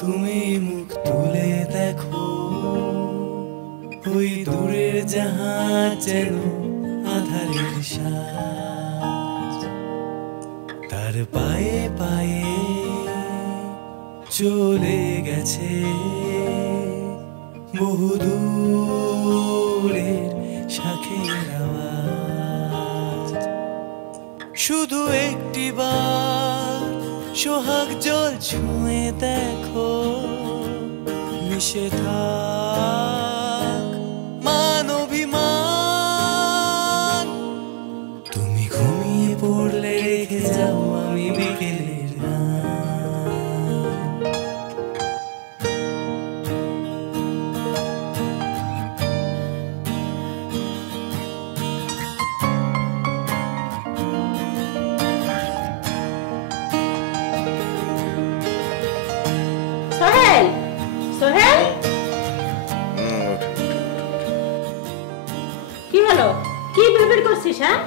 তুমি মুখ তুলে দেখো, ওই দূরের জাহাজ যেন আধারের সাজ, তার পায়ে পায়ে চলে গেছে বহু দূরের শাখের আওয়াজ। শুধু একটি বার সোহাগ জল ছুঁয়ে দেখো, মিশে থাক মান অভিমান। তুমি ঘুমিয়ে পড়লে রেখে যাও আমি বিকেলের গান। সোহেল, সোহেল, কি হলো? কি বিড়বিড় করছিস? হ্যাঁ,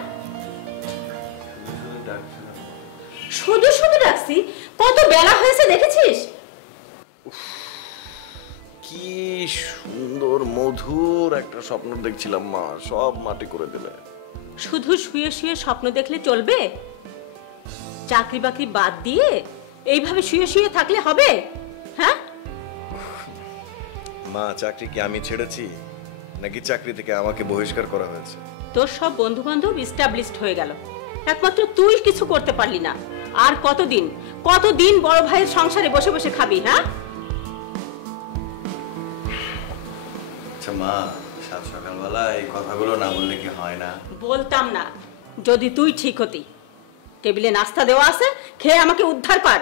শুধু শুধু ডাকছি। কত বেলা হয়েছে দেখেছিস? কি সুন্দর মধুর একটা স্বপ্ন দেখছিলাম মা, সব মাটি করে দিলে। শুধু শুয়ে শুয়ে স্বপ্ন দেখলে চলবে? চাকরি বাকরি বাদ দিয়ে এইভাবে শুয়ে শুয়ে থাকলে হবে? হ্যাঁ মা, চাকরি কি আমি ছেড়েছি নাকি চাকরি থেকে আমাকে বহিষ্কার করা হয়েছে? তোর সব বন্ধু বান্ধব এস্টাবলিশড হয়ে গেল, একমাত্র তুই কিছু করতে পারলি না। আর কতদিন কতদিন বড় ভাইয়ের সংসারে বসে বসে খাবি? হ্যাঁ, আচ্ছা মা, সাত সকালবেলা এই কথাগুলো না বললে কি হয় না? বলতাম না যদি তুই ঠিক হতি। টেবিলে নাস্তা দেওয়া আছে, খেয়ে আমাকে উদ্ধার কর।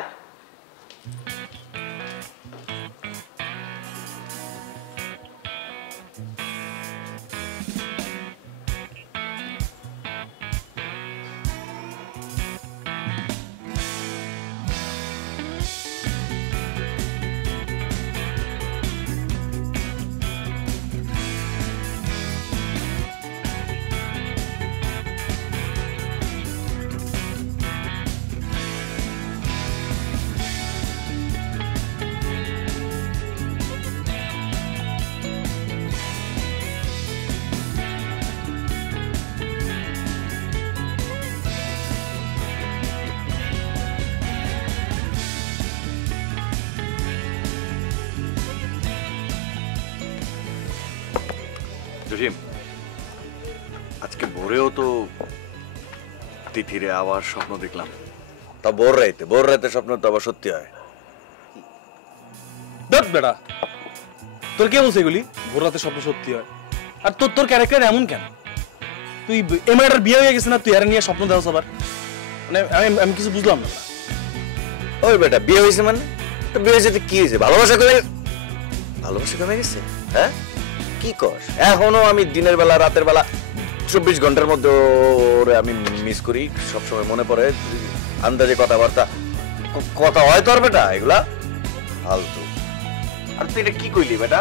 জসিম, আজকে ভোরেও তো তিথিরে আবার স্বপ্ন দেখলাম। তা ভোর রাইতে স্বপ্ন তো আবার সত্যি হয়। দেখ বেটা, তোর কে বলছে এগুলি ভোর রাতে স্বপ্ন সত্যি হয়? আর তোর তোর ক্যারেক্টার এমন কেন? তুই এই মেয়েটার বিয়ে হয়ে গেছে না, তুই এর নিয়ে স্বপ্ন দেওয়া আবার? মানে আমি কিছু বুঝলাম না। ওই বেটা, বিয়ে হয়েছে মানে? তো বিয়ে হয়েছে কি হয়েছে? ভালোবাসা কমে গেছে? হ্যাঁ, কি কস? এখনো আমি দিনের বেলা রাতের বেলা 24 ঘন্টার মধ্যে ওরে আমি মিস করি, সবসময় মনে পড়ে, আন্দাজে কথাবার্তা কথা হয় তোর বেটা, এগুলা ফালতু। আর তুই এটা কি কইলি বেটা?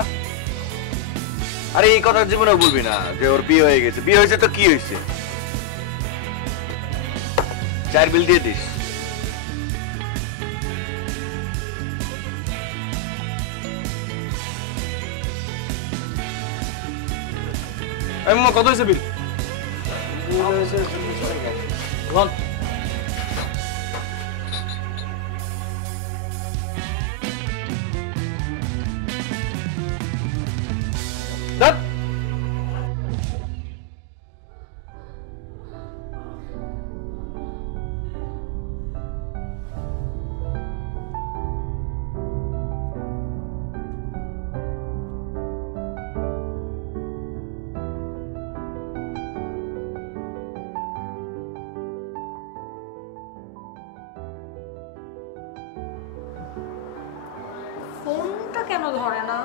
আরে এই কথা জীবনে বলবি না যে ওর বিয়ে হয়ে গেছে। বিয়ে হয়েছে তো কি হয়েছে? 4 বিল দিয়ে দিস। কত হয়েছে বিল? ফোনটা কেন ধরে না?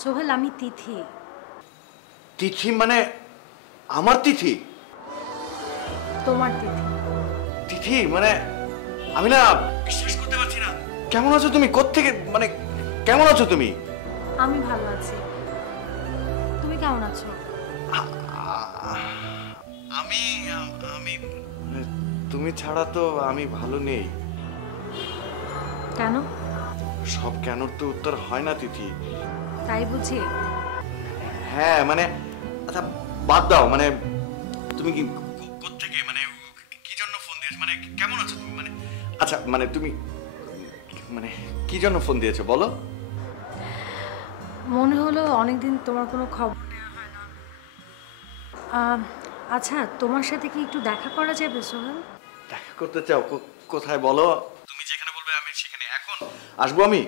সোহেল, আমি তিথি। তিথি মানে আমার তিথি? তোমার তিথি। তিথি মানে আমি না বিশ্বাস করতে পারছি না। কেমন আছো তুমি? কোত্থেকে মানে কেমন আছো তুমি? আমি ভালো আছি, তুমি কেমন আছো? আমি আমি তুমি ছাড়া তো আমি ভালো নেই। কেন? সব কেনর তো উত্তর হয় না তিথি। তাই বুঝি? হ্যাঁ মানে আচ্ছা বাদ দাও, মানে তুমি কি কোত্থেকে মানে কি জন্য ফোন দিয়েছো, মানে কেমন আছো তুমি, মানে আচ্ছা মানে তুমি মানে কি জন্য ফোন দিয়েছো বলো? মনে হলো অনেকদিন তোমার কোনো খবর নেওয়া হয় না। আচ্ছা, তোমার সাথে কি একটু দেখা করা যাবে সোহেল? দেখা করতে চাও? কোথায় বলো? তুমি যেখানে বলবে আমি সেখানে। এখন আসবো আমি?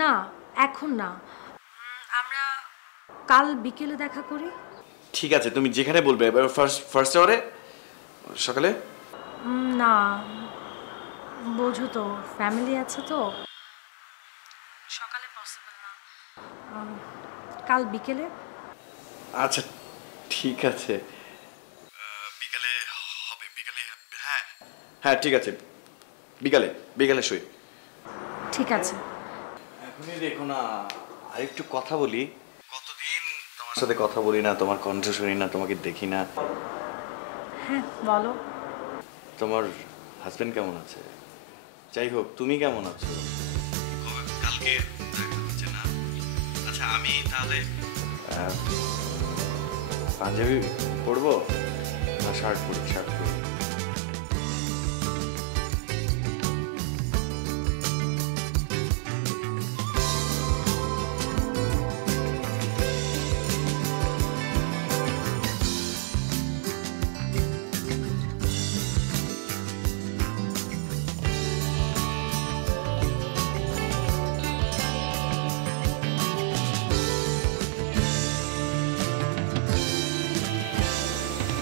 না, এখন না, আমরা কাল বিকেলে দেখা করি। ঠিক আছে, তুমি যেখানে বলবে। এবার ফার্স্ট আওয়ারে সকালে? না, বোঝো তো ফ্যামিলি আছে তো, সকালে পসিবল না। কাল বিকেলে? আচ্ছা ঠিক আছে, বিকালে হবে। বিকালে হ্যাঁ হ্যাঁ ঠিক আছে, বিকালে বিকালে শুই। ঠিক আছে। এখনই রেখো না, আরেকটু কথা বলি। কতদিন তোমার সাথে কথা বলি না, তোমার কণ্ঠ শুনি না, তোমাকে দেখি না। হ্যাঁ বলো। তোমার হাজবেন্ড কেমন আছে? যাই হোক, তুমি কেমন আছো? কালকে দেখা হচ্ছে না। আচ্ছা আমি তাহলে পাঞ্জাবি পরবো না শার্ট পরি? শার্ট পরি।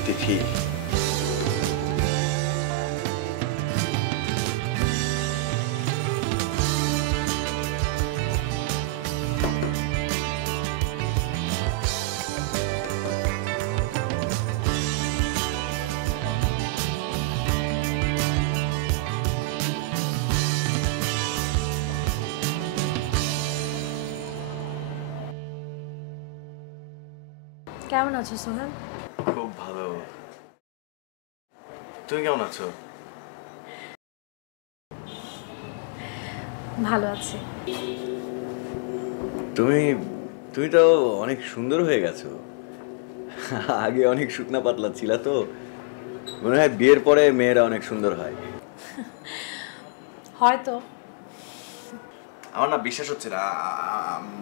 তিথি কেমন আছো সোহেল? খুব ভালো। তুমি কেমন আছো? ভালো আছি। তুমি তুমি তো অনেক সুন্দর হয়ে গেছো। আগে অনেক শুকনা পাতলা ছিলা তো। মনে হয় বিয়ের পরে মেয়েরা অনেক সুন্দর হয়। হয়তো। আমার না বিশ্বাস হচ্ছে না,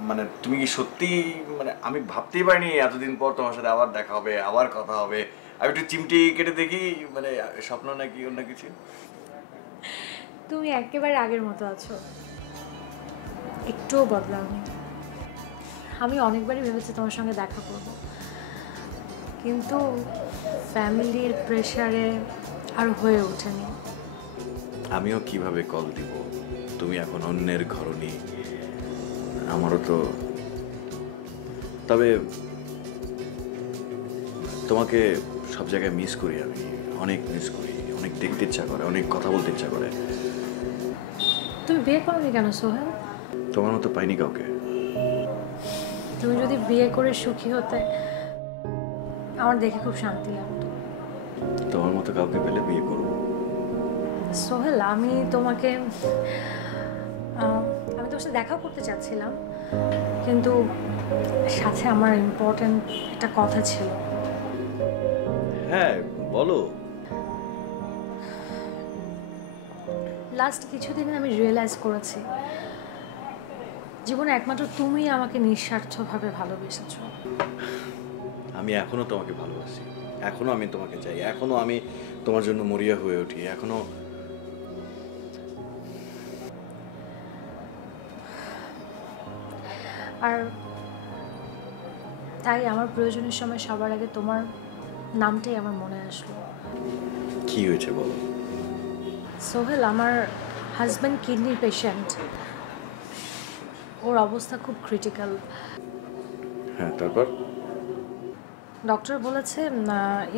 মানে তুমি কি সত্যি, মানে আমি ভাবতেই পারিনি এতদিন পর তোমার সাথে আবার দেখা হবে, আবার কথা হবে। আমি একটু চিমটি কেটে দেখি, মানে স্বপ্ন নাকি অন্য কিছু। তুমি একেবারে আগের মতো আছো, একটুও বদলাওনি। আমি অনেকবারই ভেবেছি তোমার সঙ্গে দেখা করব, কিন্তু ফ্যামিলির প্রেশারে আর হয়ে ওঠেনি। আমিও কিভাবে কল দিব, তুমি এখন অন্যের ঘরণী। আমারও তো, তবে তোমাকে সব জায়গায় মিস করি। আমি অনেক মিস করি, অনেক দেখতে ইচ্ছা করে, অনেক কথা বলতে ইচ্ছা করে। তুমি বিয়ে করোনি কেন সোহেল? তোমার মতো পাইনি কাউকে। তুমি যদি বিয়ে করে সুখী হতে, আমার দেখে খুব শান্তি লাগতো। তোমার মতো কাউকে পেলে বিয়ে করবো। সোহেল, আমি তোমার সাথে দেখা করতে চাচ্ছিলাম, কিন্তু সাথে আমার ইম্পর্টেন্ট একটা কথা ছিল। হ্যাঁ বলো। লাস্ট কিছুদিন আমি রিয়েলাইজ করেছি, জীবনে একমাত্র তুমিই আমাকে নিঃস্বার্থভাবে ভালোবেসেছো। আমি এখনো তোমাকে ভালোবাসি, এখনো আমি তোমাকে চাই, এখনো আমি তোমার জন্য মরিয়া হয়ে উঠি, এখনো। আর তাই আমার প্রয়োজনের সময় সবার আগে তোমার নামটাই আমার মনে আসলো। কি হয়েছে বলো? সোহেল, আমার হাজব্যান্ড কিডনির পেশেন্ট, ওর অবস্থা খুব ক্রিটিক্যাল। হ্যাঁ, তারপর? ডক্টর বলেছে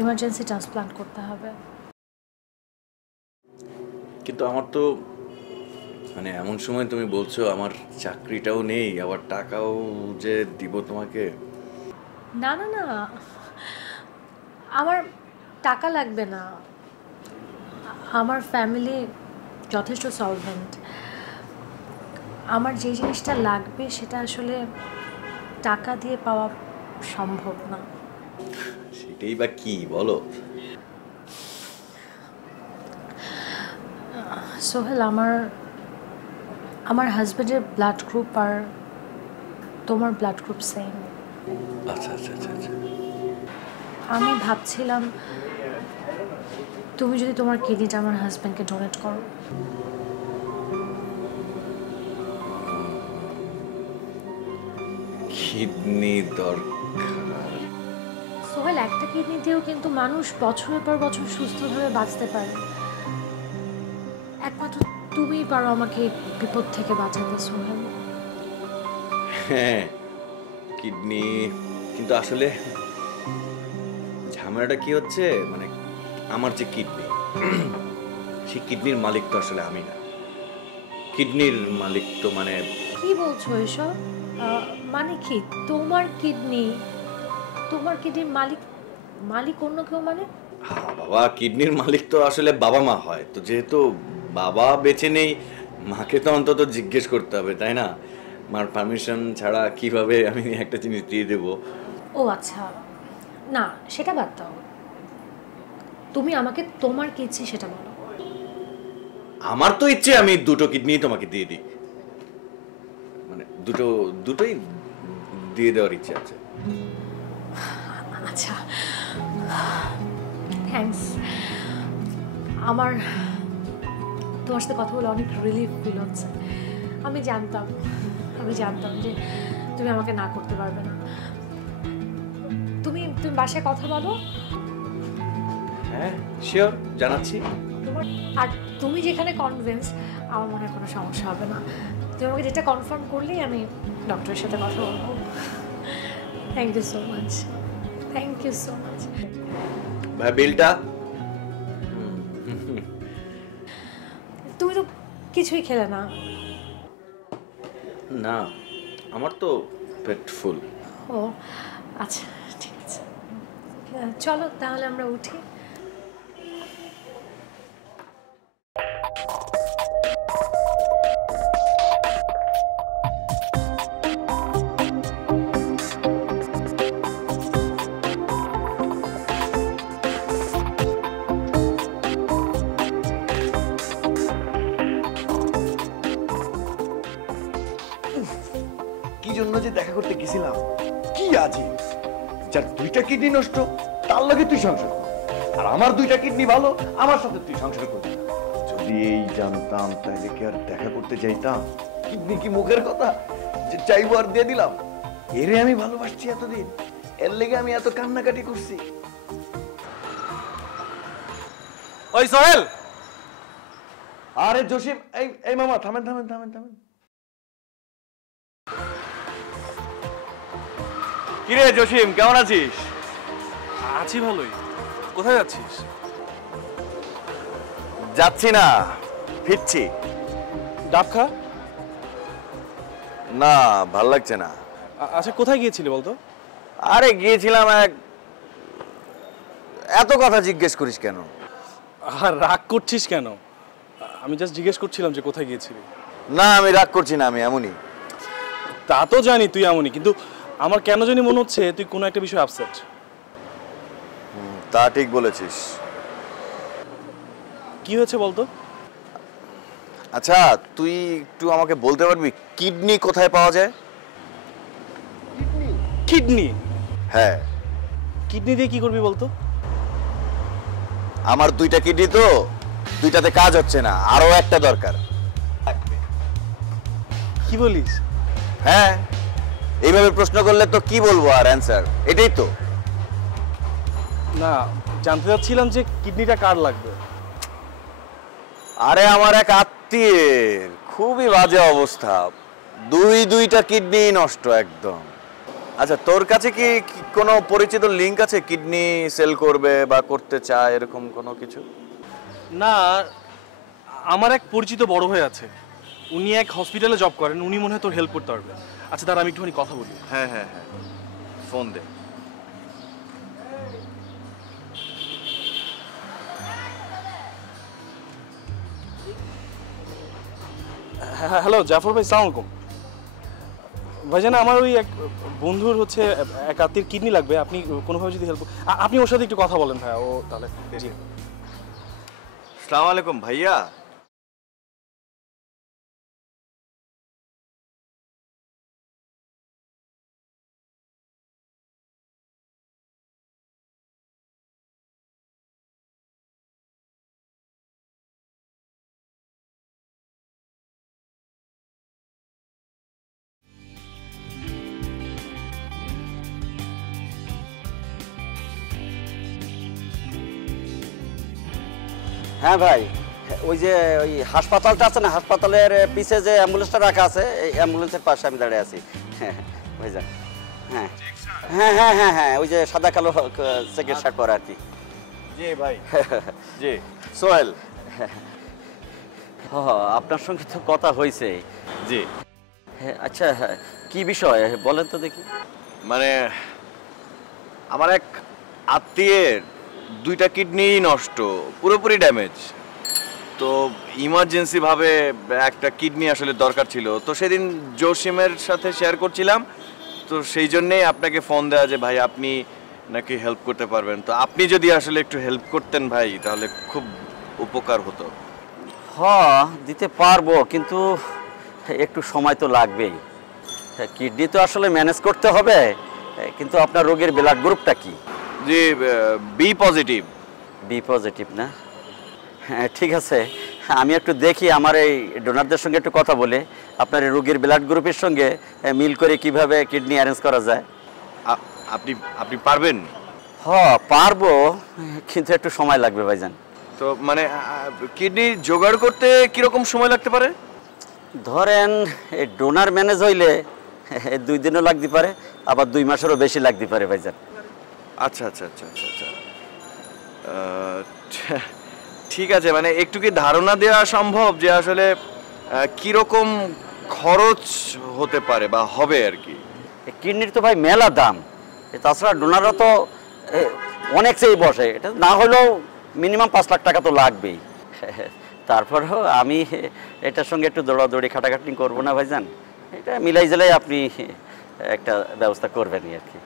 ইমার্জেন্সি ট্রান্সপ্লান্ট করতে হবে। কিন্তু আমার তো মানে এমন সময় তুমি বলছো আমার চাকরিটাও নেই, আবার টাকাও যে দিব তোমাকে। না না না, আমার টাকা লাগবে না। আমার ফ্যামিলি যথেষ্ট সলভেন্ট। আমার যে জিনিসটা লাগবে সেটা আসলে টাকা দিয়ে পাওয়া সম্ভব না। সেটাই বা কি বলো? সোহেল, আমার হাজবেন্ডের ব্লাড গ্রুপ আর তোমার ব্লাড গ্রুপ সেম। আচ্ছা আচ্ছা আচ্ছা আচ্ছা। আমি ভাবছিলাম তুমি যদি তোমার কিডনিটা আমার হাজবেন্ডকে ডোনেট করো। কিডনি দরকার? সোহেল, একটা কিডনি দিয়েও কিন্তু মানুষ বছরের পর বছর সুস্থভাবে বাঁচতে পারে। একমাত্র তুমিই পারো আমাকে এই বিপদ থেকে বাঁচাতে সোহেল। হ্যাঁ, কিডনি, কিন্তু আসলে ঝামেলাটা কি হচ্ছে, মানে আমার যে কিডনি, সেই কিডনির মালিক তো আসলে আমি না। কিডনির মালিক তো মানে কি বলছো এসব? মানে কি তোমার কিডনির মালিক অন্য কেউ? মানে বাবা, কিডনির মালিক তো আসলে বাবা মা হয়, তো যেহেতু বাবা বেঁচে নেই, মাকে তো অন্তত জিজ্ঞেস করতে হবে, তাই না? মার পারমিশন ছাড়া কিভাবে আমি একটা জিনিস দিয়ে দেব? ও আচ্ছা, না সেটা বাদ দাও। তুমি আমাকে তোমার কি ইচ্ছে সেটা বলো। আমার তো ইচ্ছে আমি দুটো কিডনি তোমাকে দিয়ে দিই, মানে দুটোই দিয়ে দেওয়ার ইচ্ছে আছে। আচ্ছা, থ্যাঙ্কস। আমার তোমার সাথে কথা বলে অনেক রিলিফ ফিল হচ্ছে। আমি জানতাম যে তুমি আমাকে না করতে পারবে না। তুমি বাসায় কথা বলো। হ্যাঁ শিওর, জানাচ্ছি। আর তুমি যেখানে কনভিন্স, আমার মনে হয় কোনো সমস্যা হবে না। তুমি আমাকে যেটা কনফার্ম করলেই আমি ডক্টরের সাথে কথা বলবো। Thank you so much, thank you so much. ভাই বিলটা? তুমি তো কিছুই খেলে না। না, আমার তো পেট ফুল। ও আচ্ছা, ঠিক আছে, চলো তাহলে আমরা উঠি। কি জন্য যে দেখা করতে গেছিলাম, কি আজি যার দুইটা কিডনি নষ্ট তার লগে তুই সংসার কর, আর আমার দুইটা কিডনি ভালো, আমার সাথে তুই সংসার করবি। যদি এই জানতাম তাহলে কি আর দেখা করতে চাইতাম? কিডনি কি মুখের কথা যে চাইবো আর দিয়ে দিলাম? এরে আমি ভালোবাসছি এতদিন, এর লেগে আমি এত কান্নাকাটি করছি। ওই সোহেল! আরে জসিম, এই মামা থামেন থামেন থামেন থামেন। কিরে জসিম, কেমন আছিস? আছি ভালোই। কোথায় যাচ্ছিস? যাচ্ছি না, ফিরছি। ডাব খা। না, ভাল লাগছে না। আচ্ছা, কোথায় গিয়েছিলি বলতো? আরে গিয়েছিলাম এত কথা জিজ্ঞেস করিস কেন? আর রাগ করছিস কেন? আমি জাস্ট জিজ্ঞেস করছিলাম যে কোথায় গিয়েছিলি। না, আমি রাগ করছি না, আমি এমনই। তা তো জানি তুই এমনই, কিন্তু আমার কেন জানি মনে হচ্ছে তুই কোনো একটা বিষয়ে আপসেট। তা ঠিক বলেছিস। কি হয়েছে বলতো? আচ্ছা, তুই একটু আমাকে বলতে পারবি কিডনি কোথায় পাওয়া যায়? কিডনি? হ্যাঁ। কিডনি দিয়ে কি করবি বলতো? আমার দুইটা কিডনি তো, দুইটাতে কাজ হচ্ছে না, আরো একটা দরকার। কি বলিস? হ্যাঁ, এইভাবে প্রশ্ন করলে তো কি বলবো আর অ্যান্সার, এটাই তো। না, জানতে চাচ্ছিলাম যে কিডনিটা কার লাগবে। আরে আমার এক আত্মীয়ের খুবই বাজে অবস্থা, দুইটা কিডনি নষ্ট একদম। আচ্ছা, তোর কাছে কি কোনো পরিচিত লিংক আছে কিডনি সেল করবে বা করতে চায় এরকম কোনো কিছু? না, আমার এক পরিচিত বড় ভাই আছে, উনি এক হসপিটালে জব করেন, উনি মনে হয় তোর হেল্প করতে পারবে। আচ্ছা তার আমি একটুখানি কথা বলি। হ্যাঁ হ্যাঁ হ্যাঁ, ফোন দে। হ্যালো জাফর ভাই, সালাম আলাইকুম। ভাইজান আমার ওই এক বন্ধুর হচ্ছে এক আত্মীয় কিডনি লাগবে, আপনি কোনোভাবে যদি হেল্প, আপনি ওর সাথে একটু কথা বলেন ভাইয়া, ও তাহলে। জি আসসালামু আলাইকুম ভাইয়া। হ্যাঁ ভাই, ওই যে ওই হাসপাতালটা আছে না, হাসপাতালের পিছে যে অ্যাম্বুলেন্সটা রাখা আছে, এই অ্যাম্বুলেন্সের পাশে আমি দাঁড়িয়ে আছি। হ্যাঁ ভাইজান, হ্যাঁ হ্যাঁ হ্যাঁ হ্যাঁ হ্যাঁ, ওই যে সাদা কালো চেকের শার্ট পরা আর কি। জি ভাই। জি সোহেল। আপনার সঙ্গে তো কথা হয়েছে। জি। হ্যাঁ আচ্ছা, কি বিষয় বলেন তো দেখি। মানে আমার এক আত্মীয়ের 2টা কিডনি নষ্ট, পুরোপুরি ড্যামেজ। তো ইমার্জেন্সি ভাবে একটা কিডনি আসলে দরকার ছিল, তো সেদিন জসিমের সাথে শেয়ার করছিলাম, তো সেই জন্যেই আপনাকে ফোন দেওয়া যে ভাই আপনি নাকি হেল্প করতে পারবেন। তো আপনি যদি আসলে একটু হেল্প করতেন ভাই, তাহলে খুব উপকার হতো। দিতে পারবো, কিন্তু একটু সময় তো লাগবেই। কিডনি তো আসলে ম্যানেজ করতে হবে, কিন্তু আপনার রোগের ব্লাড গ্রুপটা কি? জি বি পজিটিভ। বি পজিটিভ না? হ্যাঁ ঠিক আছে, আমি একটু দেখি আমার এই ডোনারদের সঙ্গে একটু কথা বলে আপনার এই রোগীর ব্লাড গ্রুপের সঙ্গে মিল করে কিভাবে কিডনি অ্যারেঞ্জ করা যায়। আপনি আপনি পারবেন? পারবো, কিন্তু একটু সময় লাগবে ভাইজান। তো মানে কিডনি জোগাড় করতে কিরকম সময় লাগতে পারে? ধরেন এই ডোনার ম্যানেজ হইলে 2 দিনও লাগতে পারে, আবার 2 মাসেরও বেশি লাগতে পারে ভাইজান। আচ্ছা আচ্ছা আচ্ছা আচ্ছা আচ্ছা, ঠিক আছে। মানে একটু কি ধারণা দেওয়া সম্ভব যে আসলে কিরকম খরচ হতে পারে বা হবে আর কি? কিডনির তো ভাই মেলা দাম, তাছাড়া ডোনাররা তো অনেক চেয়ে বসে, এটা না হলেও মিনিমাম 5 লাখ টাকা তো লাগবেই। তারপরেও আমি এটার সঙ্গে একটু দৌড়াদৌড়ি খাটাখাটি করবো না ভাইজান, এটা মিলাই জেলাই আপনি একটা ব্যবস্থা করবেনই আর কি।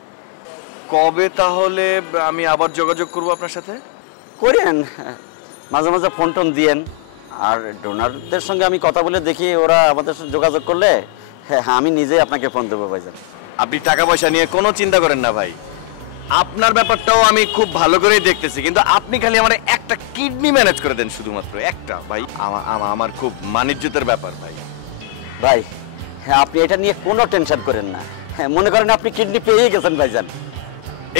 কবে তাহলে আমি আবার যোগাযোগ করব আপনার সাথে? করেন, মাঝে মাঝে ফোন টোন দিয়েন। আর ডোনারদের সঙ্গে আমি কথা বলে দেখি, ওরা আমাদের সাথে যোগাযোগ করলে হ্যাঁ আমি নিজেই আপনাকে ফোন দেবো ভাইজান। আপনি টাকা পয়সা নিয়ে কোনো চিন্তা করেন না ভাই, আপনার ব্যাপারটাও আমি খুব ভালো করেই দেখতেছি, কিন্তু আপনি খালি আমার একটা কিডনি ম্যানেজ করে দেন, শুধুমাত্র একটা ভাই। আমার খুব মানিজ্যতের ব্যাপার ভাই। ভাই হ্যাঁ, আপনি এটা নিয়ে কোনো টেনশন করেন না। হ্যাঁ মনে করেন আপনি কিডনি পেয়ে গেছেন ভাইজান।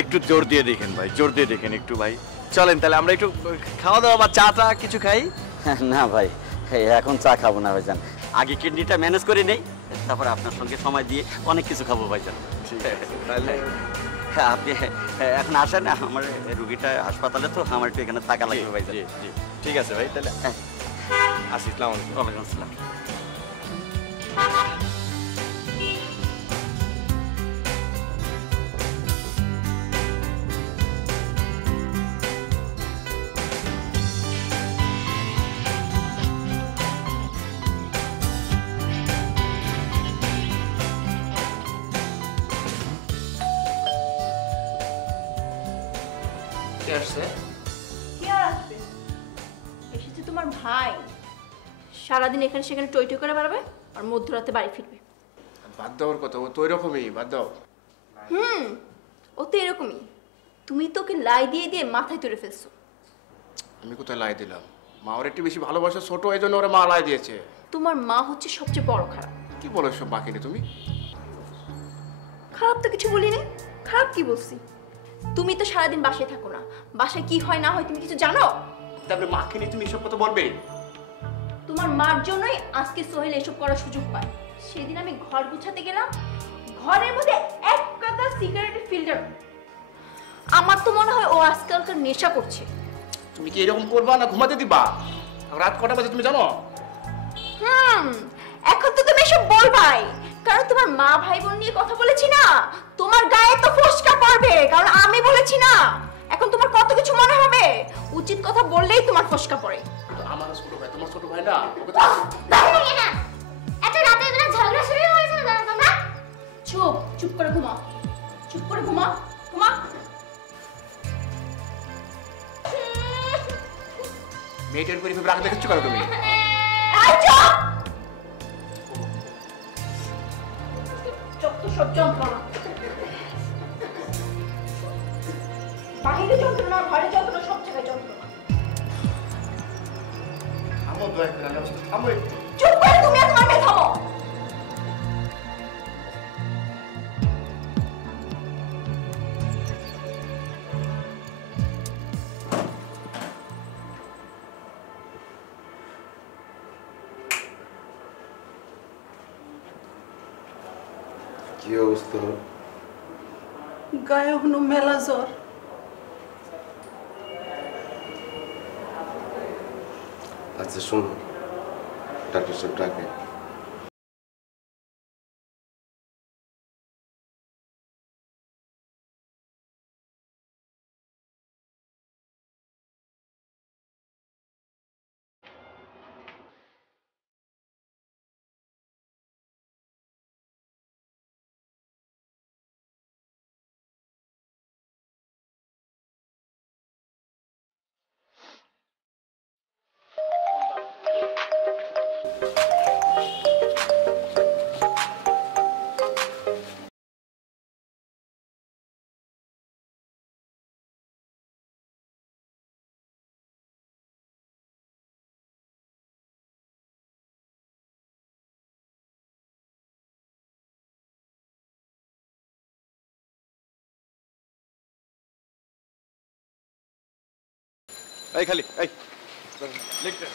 একটু জোর দিয়ে দেখেন ভাই, জোর দিয়ে দেখেন একটু ভাই। চলেন তাহলে আমরা একটু খাওয়া দাওয়া বা চা টা কিছু খাই। না ভাই, এখন চা খাবো না ভাইজান, আগে কিডনিটা ম্যানেজ করে নেই, তারপর আপনার সঙ্গে সময় দিয়ে অনেক কিছু খাবো ভাইজান। ঠিক আছে তাহলে হ্যাঁ আপনি এখন আসেন, আমার রুগীটা হাসপাতালে, তো আমার একটু এখানে থাকা লাগবে ভাইজান। জি জি ঠিক আছে ভাই, তাহলে আসি। আসসালামু আলাইকুম। ওয়ালাইকুম আসসালাম। কে আসছে? কে আর আসবে? এসেছে তোমার ভাই। সারাদিন এখানে সেখানে টই টই করে বেড়াবে আর মধ্যরাতে বাড়ি ফিরবে। বাদ দেওয়ার কথা, ও তো এরকমই, বাদ দাও। ও তো এরকমই। তুমি তোকে লাই দিয়ে দিয়ে মাথায় তুলে ফেলছো। আমি কোথায় লাই দিলাম? মা ওর একটু বেশি ভালোবাসা, ছোট এই জন্য ওরা মা লাই দিয়েছে। তোমার মা হচ্ছে সবচেয়ে বড় খারাপ। কি বলো সব বাকিনি তুমি? খারাপ তো কিছু বলিনি। খারাপ কি বলছি? তুমি তো সারাদিন বাসায় থাকো না, বাসায় কি হয় না হয় তুমি কিছু জানো? তারপরে মাকে নিয়ে তুমি এসব কথা বলবে? তোমার মার জন্যই আজকে সোহেল এসব করার সুযোগ পায়। সেদিন আমি ঘর গুছাতে গেলাম, ঘরের মধ্যে এক কাগজ সিগারেটের ফিল্টার। আমার তো মনে হয় ও আজকালকার নেশা করছে। তুমি কি এরকম করবা না ঘুমাতে দিবা? রাত কটা বাজে তুমি জানো? এখন তো তুমি এসব বলবাই, কারণ তোমার মা ভাই বোন নিয়ে কথা বলেছি না, তোমার গায়ে তো ফোসকা পড়বে, কারণ আমি বলেছি না। এখন তোমার কত কিছু মনে হবে, উচিত কথা বললেই তোমার ফোসকা পড়ে। তো আমার ছোট ভাই, তোমার ছোট ভাই না, ওকে তো ভালো লাগে না এত রাতের বেলা ঝগড়া শুরু হয়েছে না তোমরা। চুপ চুপ করে ঘুমাও, চুপ করে ঘুমাও, ঘুমা। মেয়েটার করে রাখ দেখছো কেন তুমি? যত সব যন্ত্রণা, বাহিরে যন্ত্রণা, ঘরে যন্ত্রণা, সব জায়গায় যন্ত্রণা। আমার দয়া করে আমি অবস্থা থামো একটু। চুপ করে তুমি আর তোমার মেয়ে থামো। কি অবস্থা? গায়ে হলো মেলা জ্বর। আচ্ছা শোনো, ডাক্তার সাহেব ডাকে। এই খালি এই লিখতে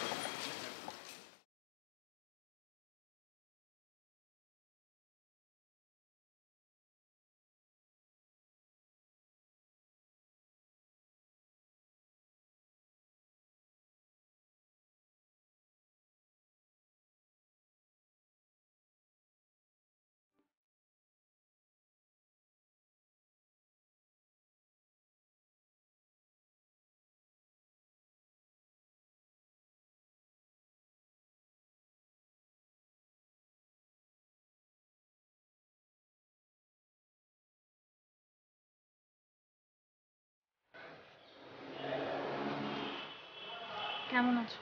কেমন আছো?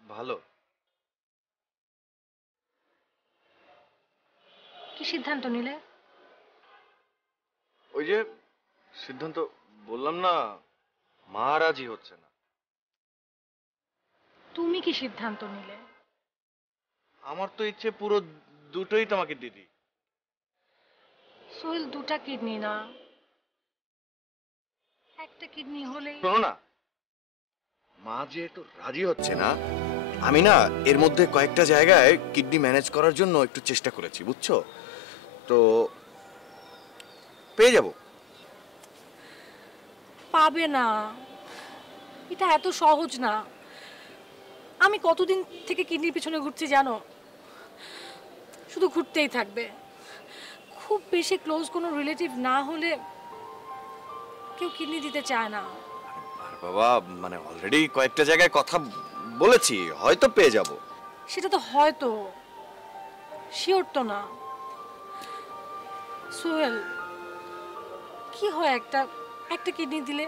ভালো। কি সিদ্ধান্ত নিলে? ওই যে সিদ্ধান্ত বললাম না, মা রাজি হচ্ছে না। তুমি কি সিদ্ধান্ত নিলে? আমার তো ইচ্ছে পুরো দুটোই তোমাকে দিদি। সোহেল, দুটা কিডনি না, একটা কিডনি হলেই। শোনো না, মা যেহেতু রাজি হচ্ছে না, আমি না এর মধ্যে কয়েকটা জায়গায় কিডনি ম্যানেজ করার জন্য একটু চেষ্টা করেছি, বুঝছো তো, পেয়ে যাব। পাবে না, এটা এত সহজ না। আমি কতদিন থেকে কিডনির পিছনে ঘুরছি জানো? শুধু ঘুরতেই থাকবে। খুব বেশি ক্লোজ কোনো রিলেটিভ না হলে কেউ কিডনি দিতে চায় না। আর বাবা, মানে অলরেডি কয়েকটা জায়গায় কথা বলেছি, হয়তো পেয়ে যাব। সেটা তো হয়তো, শিওর তো না। সোহেল, কি হয় একটা কিডনি দিলে?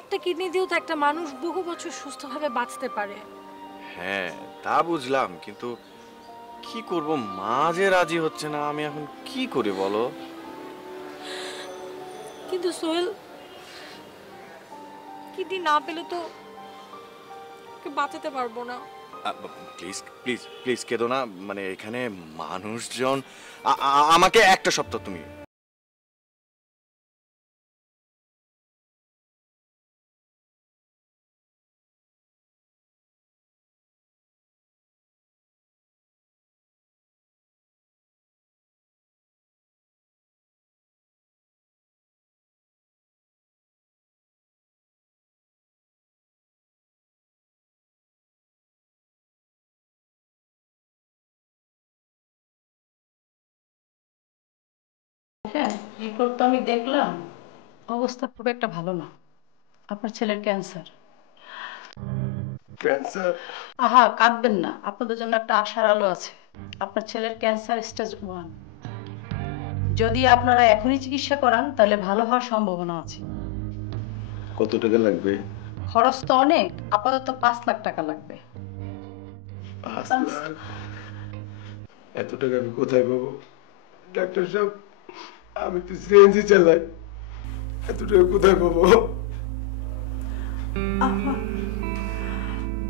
একটা কিডনি দিয়েও তো একটা মানুষ বহু বছর সুস্থভাবে বাঁচতে পারে। হ্যাঁ তা বুঝলাম, কিন্তু কি করব, মা যে রাজি হচ্ছে না, আমি এখন কি করি বলো? কিন্তু সোহেল, কিডনি না পেলে তো ওকে বাঁচাতে পারবো না। প্লিজ প্লিজ প্লিজ কেঁদো না, মানে এখানে মানুষজন, আমাকে একটা সপ্তাহ তুমি দেখেন রিপোর্ট তো আমি দেখলাম, অবস্থা খুব একটা ভালো না। আপনার ছেলের ক্যান্সার। ক্যান্সার? আহা কাঁদবেন না, আপনাদের জন্য একটা আশার আলো আছে। আপনার ছেলের ক্যান্সার স্টেজ 1। যদি আপনারা এখনই চিকিৎসা করান তাহলে ভালো হওয়ার সম্ভাবনা আছে। কত টাকা লাগবে? খরচ তো অনেক, আপাতত 5 লাখ টাকা লাগবে। 5 লাখ? এত টাকা আমি কোথায় পাবো ডাক্তার সাহেব? আমি তো সিএনজি চালাই, এত টাকা কোথায় পাবো?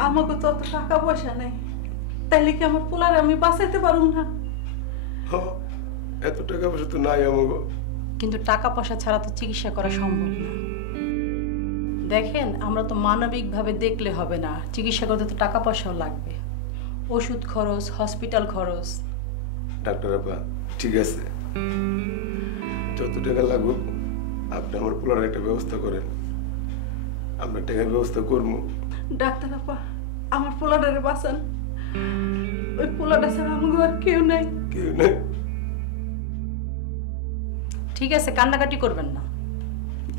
আমাকে তো অত টাকা পয়সা নেই, তাইলে কি আমার পোলারে আমি বাঁচাইতে পারুম না? এত টাকা পয়সা তো নাই আমাকে। কিন্তু টাকা পয়সা ছাড়া তো চিকিৎসা করা সম্ভব না। দেখেন আমরা তো মানবিকভাবে দেখলে হবে না, চিকিৎসা করতে তো টাকা পয়সাও লাগবে, ওষুধ খরচ, হসপিটাল খরচ। ডাক্তার আপা ঠিক আছে, যত টাকা লাগুক আপনি আমার পোলার একটা ব্যবস্থা করেন, আমরা টাকার ব্যবস্থা করবো। ডাক্তার আপা আমার পোলাটারে বাঁচান, ওই পোলাটা ছাড়া আমাকে আর কেউ নাই। কেউ নেই? ঠিক আছে, কান্নাকাটি করবেন না,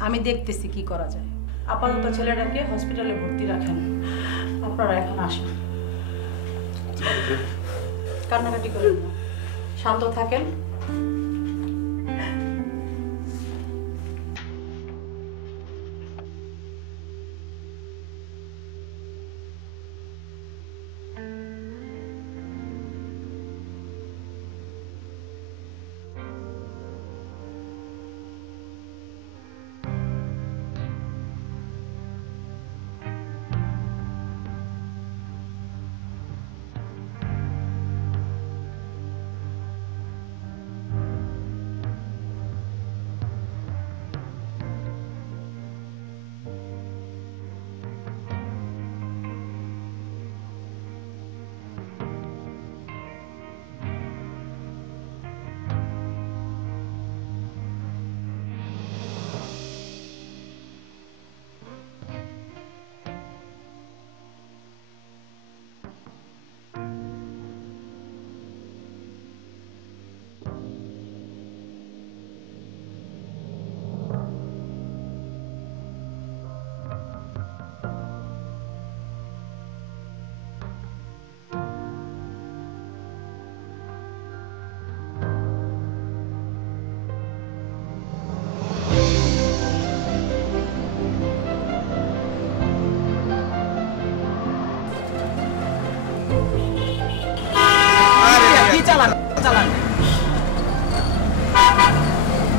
আমি দেখতেছি কি করা যায়। আপাতত ছেলেটাকে হসপিটালে ভর্তি রাখেন, আপনারা এখন আসেন। কান্নাকাটি করবেন না, শান্ত থাকেন।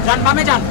যান বামে যান।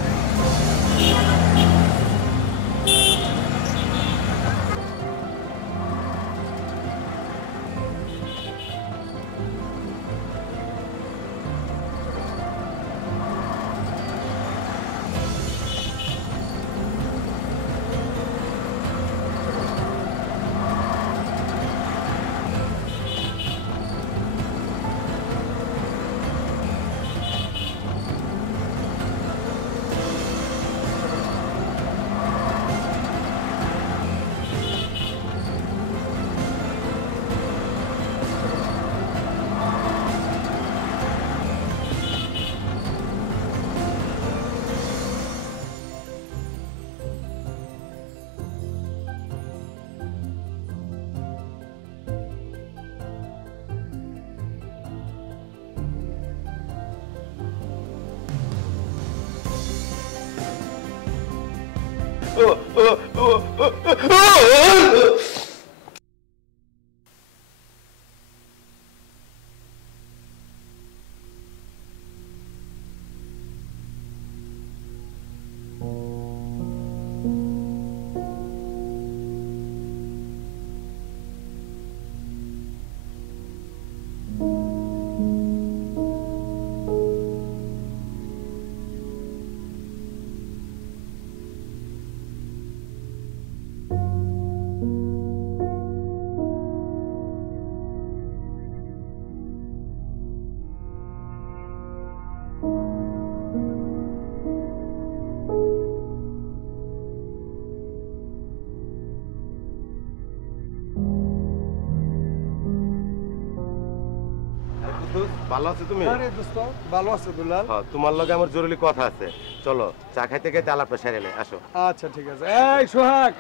ভালো আছো তুমি? আরে দোস্ত ভালো আছো দুলাল? হ্যাঁ, তোমার লগে আমার জরুরি কথা আছে। চলো চা খাইতে খাইতে আলাপটা সেরে নে, আসো। আচ্ছা ঠিক আছে। এই সোহাগ,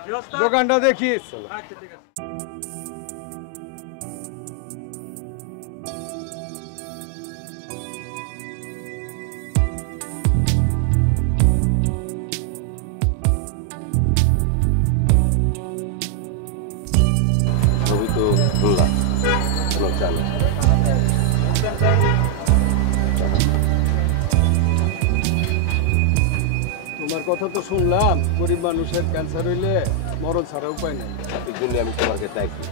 দোকানটা দেখিস। আচ্ছা ঠিক আছে। ছবি তো শুনলাম, কোনো চা না। তোমার কথা তো শুনলাম, গরিব মানুষের ক্যান্সার হইলে মরণ ছাড়া উপায় নেই। এই জন্য আমি তোমার কাছে আইছি।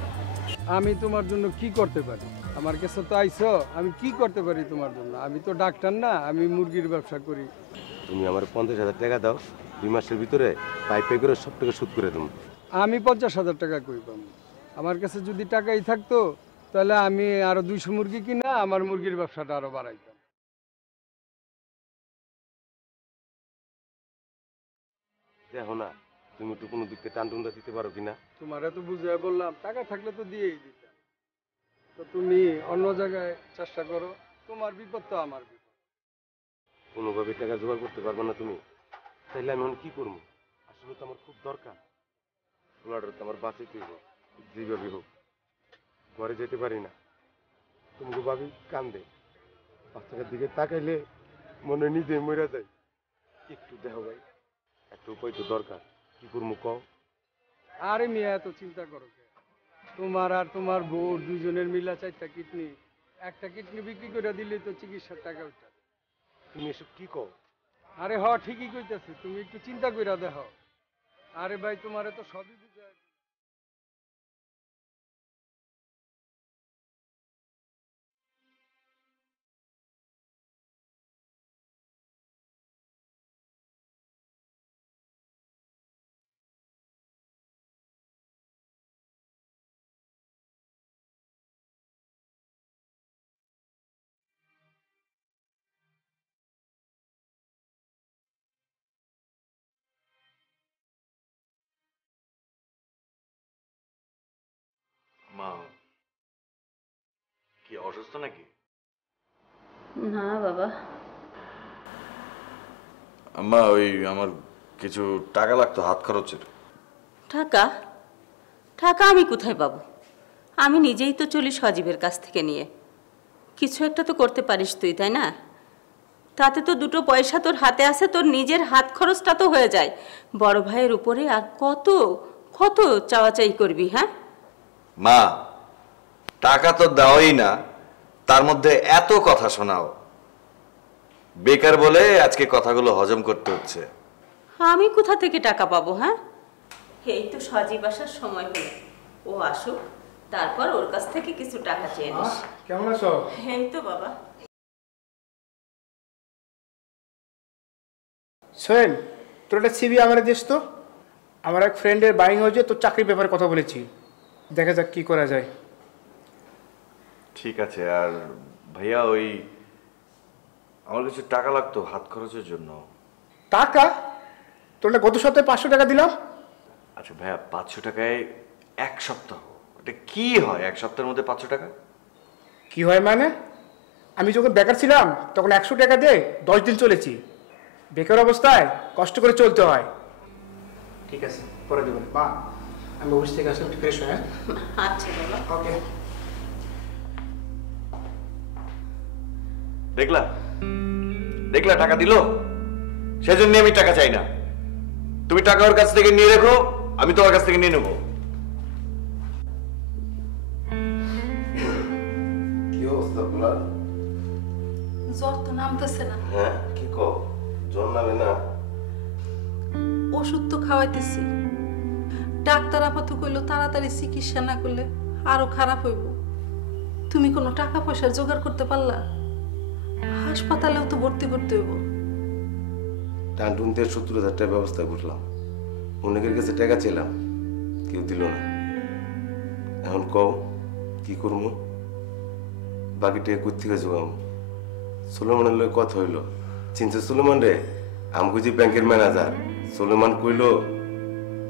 আমি তোমার জন্য কি করতে পারি? আমার কাছে তো আইছো, আমি কি করতে পারি তোমার জন্য? আমি তো ডাক্তার না, আমি মুরগির ব্যবসা করি। তুমি আমার 50,000 টাকা দাও, 2 মাসের ভিতরে পাই পাই করে সব টাকা শোধ করে দেবো। আমি 50,000 টাকা কই পাবো? আমার কাছে যদি টাকাই থাকতো তাহলে আমি আরো 200 মুরগি কিনা আমার মুরগির ব্যবসাটা আরো বাড়াইতাম। দেখো না, তুমি একটু কোনো দিক থেকে টানটুনটা দিতে পারো কিনা? তোমার এত বুঝে বললাম, টাকা থাকলে তো দিয়েই দিতাম। তো তুমি অন্য জায়গায় চেষ্টা করো, তোমার বিপদ তো আমার বিপদ। কোনোভাবে টাকা জোগাড় করতে পারবে না তুমি? তাইলে আমি এখন কি করবো? আসলে তো আমার খুব দরকার। পোলাটা তো আমার বাঁচাইতে হইব, যেভাবে হোক। ঘরে যেতে পারি না, তুমি ভাবি কান্দে, বাচ্চাটার দিকে তাকাইলে মনে নিজে মরে যায়। একটু দেখো ভাই, একটা উপায় তো দরকার, কি করবো কও? আরে মিয়া, এত চিন্তা করো কে? তোমার আর তোমার বউ দুজনের মিলা 4টা কিডনি, একটা কিডনি বিক্রি করে দিলে তো চিকিৎসার টাকা উঠা। তুমি এসব কি কও? আরে হ, ঠিকই কইতেছে, তুমি একটু চিন্তা কইরা দেখো। আরে ভাই, তোমার তো সবই বুঝায়। মা কি অসুস্থ নাকি? না বাবা। আম্মা, ওই আমার কিছু টাকা লাগতো হাত খরচের। টাকা? টাকা আমি কোথায় পাবো? আমি নিজেই তো চলি সজীবের কাছ থেকে নিয়ে। কিছু একটা তো করতে পারিস তুই, তাই না? তাতে তো 2 পয়সা তোর হাতে আছে, তোর নিজের হাত খরচটা তো হয়ে যায়। বড় ভাইয়ের উপরে আর কত কত চাওয়াচাই করবি? হ্যাঁ মা, টাকা তো দাওই না, তার মধ্যে এত কথা শোনাও। বেকার বলে আজকে কথাগুলো হজম করতে হচ্ছে। আমি কোথা থেকে টাকা পাবো? হ্যাঁ, এই তো সজীব আসার সময় হলো, ও আসুক, তারপর ওর কাছ থেকে কিছু টাকা চেয়ে নিস। কেমন আছো? এই তো বাবা। সোহেল, তোর একটা সিভি আমার দিস তো। আমার এক ফ্রেন্ডের বাইং হয়েছে, তোর চাকরির ব্যাপারে কথা বলেছি, দেখা যাক কি করা যায়। ঠিক আছে। আর ভাইয়া, ওই আমার কিছু টাকা লাগতো হাত খরচের জন্য। টাকা? তোর না গত সপ্তাহে 500 টাকা দিলাম। আচ্ছা ভাইয়া, 500 টাকায় 1 সপ্তাহ, এটা কি হয়? 1 সপ্তাহের মধ্যে 500 টাকা কি হয় মানে? আমি যখন বেকার ছিলাম তখন 100 টাকা দিয়ে 10 দিন চলেছি। বেকার অবস্থায় কষ্ট করে চলতে হয়। ঠিক আছে, পরে দেবেন। মা, আমি অফিস থেকে আসলে ফ্রেশ হয়ে। আচ্ছা বাবা। ওকে। দেখলা দেখলা টাকা দিল, সেজন্য আমি টাকা চাই না। তুমি টাকা ওর কাছ থেকে নিয়ে রেখো, আমি তোমার কাছ থেকে নিয়ে নেবো। কি অবস্থা পোলার? জ্বর তো নামতেছে না। হ্যাঁ, কি কও? জ্বর নামে না? ওষুধ তো খাওয়াইতেছি, ডাক্তার আপাতত কইলো তাড়াতাড়ি চিকিৎসা না করলে আরো খারাপ হইব। তুমি কোনো টাকা পয়সা জোগাড় করতে পারলা? হাসপাতালেও তো ভর্তি করতে হইব। টানটুনতে 70,000 টাকার ব্যবস্থা করলাম, অনেকের কাছে টাকা চাইলাম, কেউ দিল না। এখন কও কি করবো? বাকি টাকা কই থেকে জোগাম? সুলেমানের লগে কথা হইল, চিনছে সুলেমান রে? আমাকে যে ব্যাংকের ম্যানেজার। সুলেমান কইল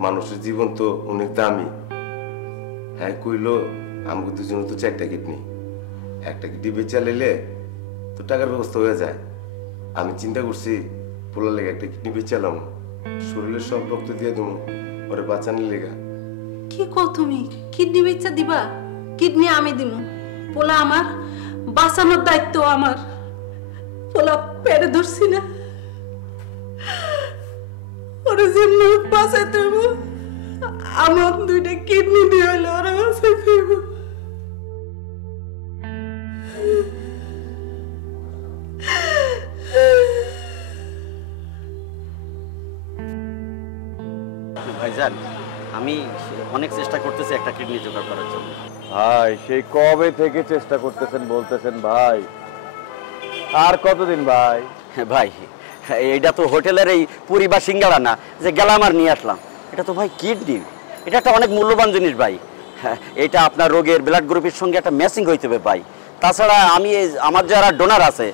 মানুষের জীবন তো অনেক দামি। হ্যাঁ কইল আমাকে দুজনে তো 4টা কিডনি, একটা কিডনি বেচা লাইলে তো টাকার ব্যবস্থা হয়ে যায়। আমি চিন্তা করছি পোলার লেগে একটা কিডনি বেচালাম, শরীরের সব রক্ত দিয়ে দেবো ওরে বাঁচানোর লেগা। কি কও তুমি? কিডনি বেচা দিবা? কিডনি আমি দিমু, পোলা আমার, বাঁচানোর দায়িত্ব আমার। পোলা পেরে ধরছি না, ওরা যেমন বাঁচাইতে হইব, আমার 2টা কিডনি দিয়ে হইলে ওরা বাঁচাইতে হইব। ভাইজান, আমি অনেক চেষ্টা করতেছি একটা কিডনি জোগাড় করার জন্য। ভাই সেই কবে থেকে চেষ্টা করতেছেন বলতেছেন ভাই, আর কতদিন ভাই? ভাই এইটা তো হোটেলের এই পুরি বা সিঙ্গাড়া না যে গেলাম আর নিয়ে আসলাম, এটা তো ভাই কিডনি। এটা একটা অনেক মূল্যবান জিনিস ভাই। হ্যাঁ, এটা আপনার রোগের ব্লাড গ্রুপের সঙ্গে একটা ম্যাচিং হইতে হবে ভাই। তাছাড়া আমি আমার যারা ডোনার আছে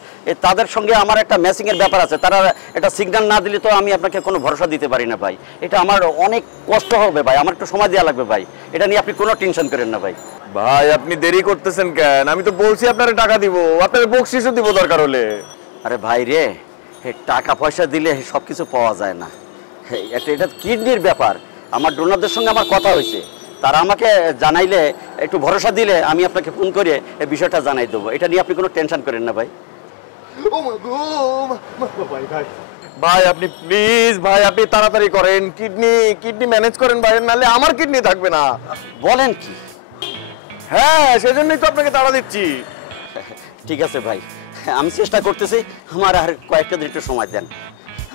তাদের সঙ্গে আমার একটা ম্যাচিংয়ের ব্যাপার আছে। তারা এটা সিগন্যাল না দিলে তো আমি আপনাকে কোনো ভরসা দিতে পারি না ভাই। এটা আমার অনেক কষ্ট হবে ভাই, আমার একটু সময় দেওয়া লাগবে ভাই। এটা নিয়ে আপনি কোনো টেনশন করেন না ভাই। ভাই আপনি দেরি করতেছেন কেন? আমি তো বলছি আপনারে টাকা দিব, আপনার বকশিশও দিব দরকার হলে। আরে ভাই রে, টাকা পয়সা দিলে সব কিছু পাওয়া যায় না। এটা কিডনির ব্যাপার। আমার ডোনারদের সঙ্গে আমার কথা হয়েছে, তারা আমাকে জানাইলে, একটু ভরসা দিলে আমি আপনাকে ফোন করে এই বিষয়টা জানাই দেবো। এটা নিয়ে আপনি কোনো টেনশন করেন না ভাই। ভাই আপনি প্লিজ, ভাই আপনি তাড়াতাড়ি করেন, কিডনি ম্যানেজ করেন ভাই, নাহলে আমার কিডনি থাকবে না। বলেন কি? হ্যাঁ, সেজন্যই তো আপনাকে তাড়া দিচ্ছি। ঠিক আছে ভাই, আমি চেষ্টা করতেছি, আমার আর কয়েকটা দিন একটু সময় দেন,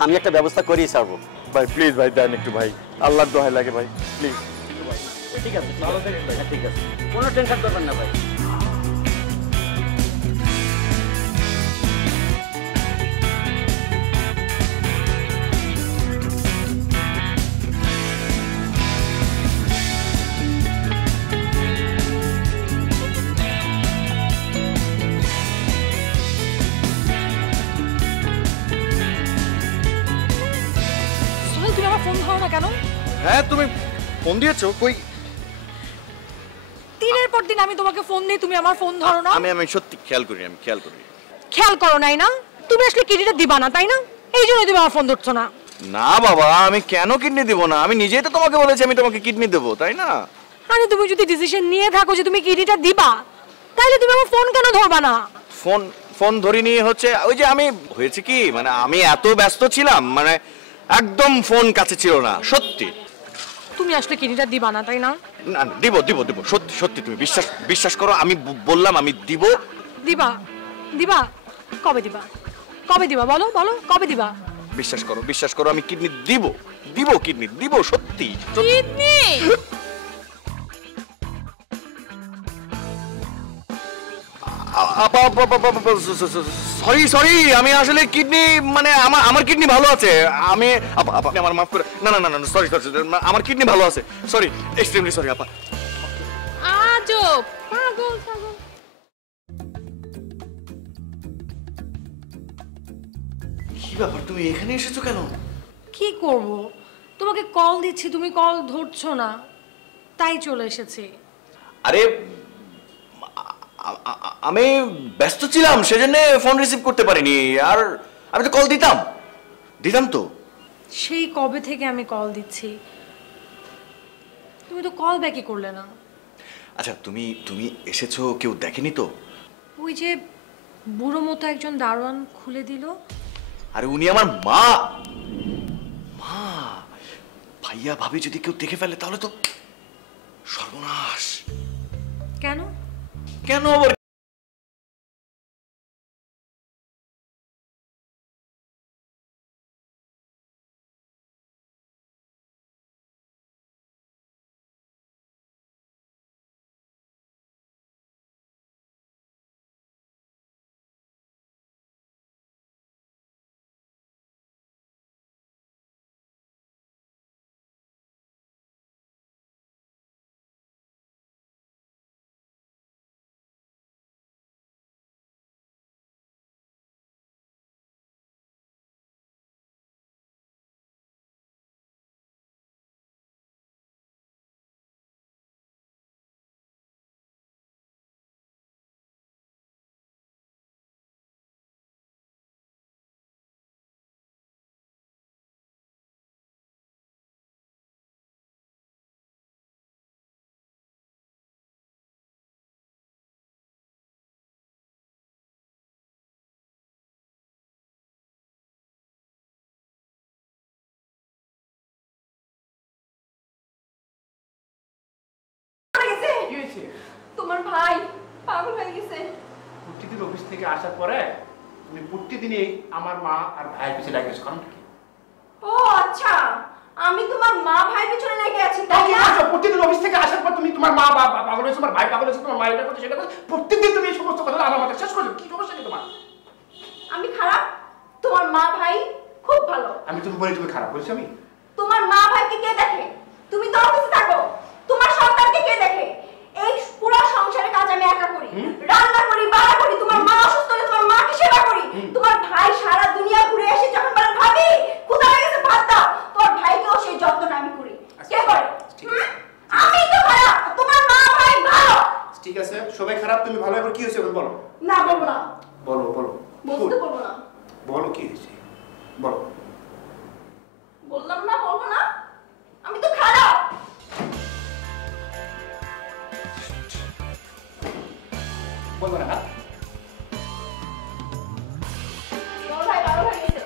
আমি একটা ব্যবস্থা করিয়ে ছাড়বো। ভাই প্লিজ ভাই দেন একটু ভাই, আল্লাহর দোহাই লাগে ভাই, প্লিজ। ঠিক আছে, ঠিক আছে, কোনো টেনশন করবেন না ভাই। তুমি আমার ফোন ধরো না কেন? হ্যাঁ তুমি ফোন দিয়েছো কই? দিনের পর দিন আমি তোমাকে ফোন দিই, তুমি আমার ফোন ধরো না। আমি সত্যি খেয়াল করি, খেয়াল করো নাই না? তুমি আসলে কিডনিটা দিবা না তাই না? এই জন্য তুমি আমার ফোন ধরছো না। না বাবা, আমি কেন কিডনি দিব না? আমি নিজেই তো তোমাকে বলেছি আমি তোমাকে কিডনি দেবো, তাই না? আরে তুমি যদি ডিসিশন নিয়ে থাকো যে তুমি কিডনিটা দিবা, তাহলে তুমি আমার ফোন কেন ধরবা না? ফোন ধরিনি হচ্ছে ওই যে আমি হয়েছে কি, মানে আমি এত ব্যস্ত ছিলাম, মানে একদম ফোন কাছে ছিল না, সত্যি। তুমি আসলে কিডনিটা দিবা না তাই না? না দিব, সত্যি সত্যি, তুমি বিশ্বাস করো, আমি বললাম আমি দিব। দিবা কবে দিবা? কবে দিবা বলো কবে দিবা? বিশ্বাস করো আমি কিডনি দিব, কিডনি দিব, সত্যি। কিডনি? সরি আমি আসলে কিডনি, মানে আমার কিডনি ভালো আছে। আপনি আমার মাফ করে, না সরি আমার কিডনি ভালো আছে, সরি, এক্সট্রিমলি সরি আপা। আজব পাগল। কি ব্যাপার, তুমি এখানে এসেছো কেন? কি করব, তোমাকে কল দিচ্ছি, তুমি কল ধরছো না, তাই চলে এসেছি। আরে আমি ব্যস্ত ছিলাম, সেজন্য ফোন রিসিভ করতে পারিনি। আর আমি তো কল দিতাম তো। সেই কবে থেকে আমি কল দিচ্ছি, তুমি তো কল ব্যাকই করলে না। আচ্ছা তুমি এসেছো, কেউ দেখেনি তো? ওই যে বুড়ো মতো একজন দারোয়ান খুলে দিল। আরে উনি আমার মা। ভাইয়া ভাবি যদি কেউ দেখে ফেলে তাহলে তো সর্বনাশ। কেন আবার? তোমার ভাই পাগল হয়ে গেছে। প্রতিদিন অফিস থেকে আসার পরে তুমি প্রতিদিনই আমার মা আর ভাইয়ের পিছনে লাগিয়েছ, কারণ কি? ও আচ্ছা, আমি তোমার মা ভাই পিছনে লেগে আছি তাই না? প্রতিদিন অফিস থেকে আসার পর তুমি তোমার মা পাগল হয়েছে, তোমার ভাই পাগল হয়েছে, তোমার মা এটা করছে সেটা করছে, প্রত্যেকদিন তুমি এই সমস্ত কথা আমার মাথায় শেষ করছো। কি সমস্যা কি তোমার? আমি খারাপ? তোমার মা ভাই খুব ভালো। আমি তুমি বলি তুমি খারাপ বলছি? আমি তোমার মা ভাইকে কে দেখে? তুমি তো অফিসে থাকো, তোমার সন্তানকে কে দেখে? এই পুরো সংসারের কাজ আমি একা করি, রান্না করি, বাড়া করি, তোমার মা অসুস্থ হলে তোমার মাকে সেবা করি। তোমার ভাই সারা দুনিয়া ঘুরে এসে যখন বলে ভাবি কোথা হয়ে গেছে ভাত দাও, তোমার ভাইকেও সেই যত্নটা আমি করি। কে করে? আমি তো খারাপ, তোমার মা ভাই ভালো। ঠিক আছে, সবাই খারাপ, তুমি ভালো, এবার কি হয়েছে বলো। না বলবো না। বলো বলো বলতে বলবো না। বলো কি হয়েছে বলো। বললাম না বলবো না, আমি তো খারাপ। বলবো না। তোমার ভাই ভালো হয়ে গেছে।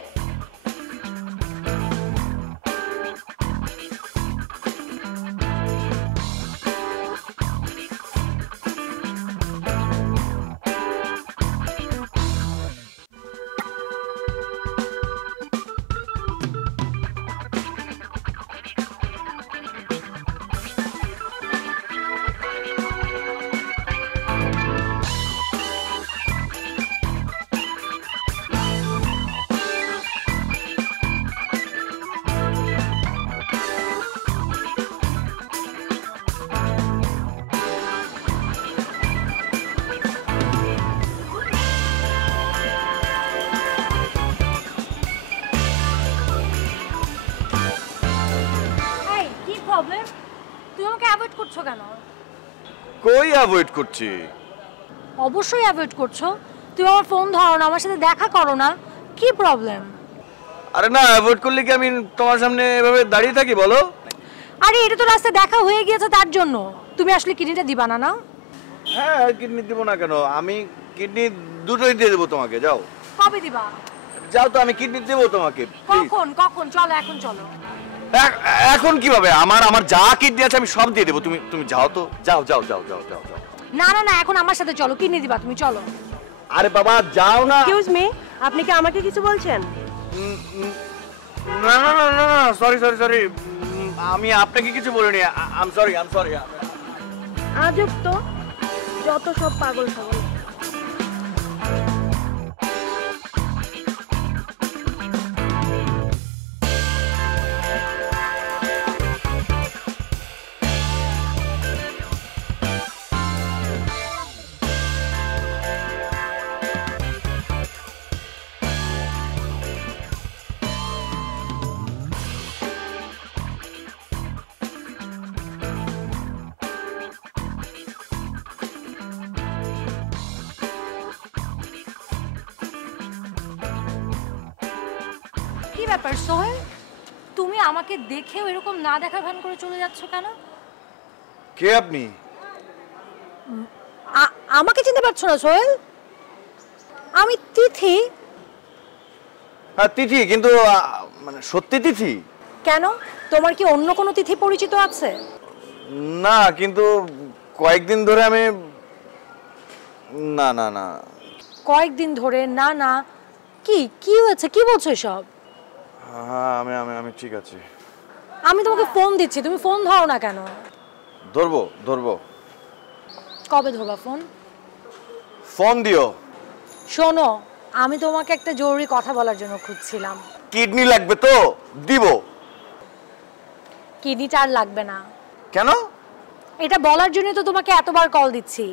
প্রবলেম? তুই আমাকে অ্যাভয়েড করছো কেন? কই অ্যাভয়েড করছি? অবশ্যই অ্যাভয়েড করছো। তুমি আমার ফোন ধরো না, আমার সাথে দেখা করো না, কি প্রবলেম? আরে না, অ্যাভয়েড করলে কি আমি তোমার সামনে এভাবে দাঁড়িয়ে থাকি বলো? আরে এটা তো রাস্তায় দেখা হয়ে গিয়েছে তার জন্য। তুমি আসলে কিডনিটা দিবা না? না হ্যাঁ, কিডনি দিব না কেন? আমি কিডনি দুটোই দিয়ে দেবো তোমাকে। যাও। কবে দিবা? যাও তো, আমি কিডনি দেবো তোমাকে। কখন? কখন? চলো এখন চলো। এখন কিভাবে? আমার যা কিডনি আছে আমি সব দিয়ে দেবো। তুমি যাও তো, যাও যাও যাও যাও যাও যাও। না না না, এখন আমার সাথে চলো, কিডনি দিবা তুমি, চলো। আরে বাবা যাও না। এক্সকিউজ মি, আপনি কি আমাকে কিছু বলছেন? না না না না না, সরি সরি সরি, আমি আপনাকে কিছু বলিনি। I am sorry. আজব তো, যত সব পাগল ছাগল। কি ব্যাপার সোহেল, তুমি আমাকে দেখেও এরকম না দেখার ভান করে চলে যাচ্ছ কেন? কে আপনি? আমাকে চিনতে পারছো না সোহেল? আমি তিথি। হ্যাঁ তিথি, কিন্তু মানে সত্যি তিথি? কেন, তোমার কি অন্য কোনো তিথি পরিচিত আছে? না, কিন্তু কয়েকদিন ধরে আমি না না না। কয়েকদিন ধরে? না না, কি হয়েছে, কি বলছো এসব? হ্যাঁ আমি ঠিক আছি। আমি তোমাকে ফোন দিচ্ছি, তুমি ফোন ধরো না কেন? ধরবো। কবে ধরবা ফোন? ফোন দিও। শোনো, আমি তোমাকে একটা জরুরি কথা বলার জন্য খুঁজছিলাম। কিডনি লাগবে তো দিব। কিডনিটা আর লাগবে না। কেন? এটা বলার জন্য তো তোমাকে এতবার কল দিচ্ছি।